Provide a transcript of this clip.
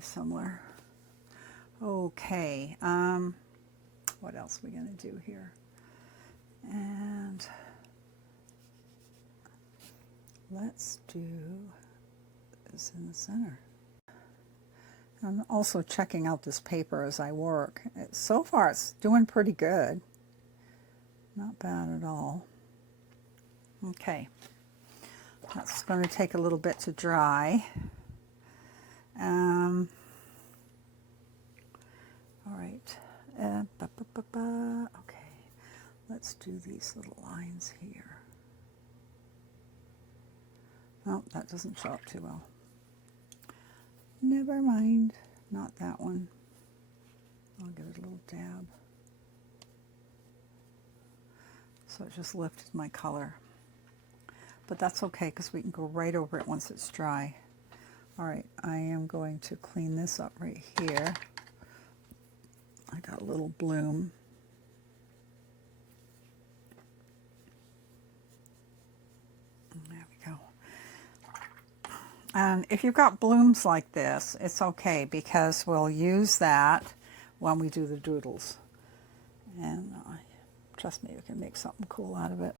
pretty similar. Okay, what else are we going to do here? And let's do this in the center. I'm also checking out this paper as I work. So far it's doing pretty good. Not bad at all. Okay, that's going to take a little bit to dry. All right. Okay, let's do these little lines here. Oh, that doesn't show up too well. Never mind, not that one. I'll give it a little dab. So it just lifted my color. But that's okay because we can go right over it once it's dry. All right, I am going to clean this up right here. I got a little bloom. There we go. And if you've got blooms like this, it's okay because we'll use that when we do the doodles. And trust me, we can make something cool out of it.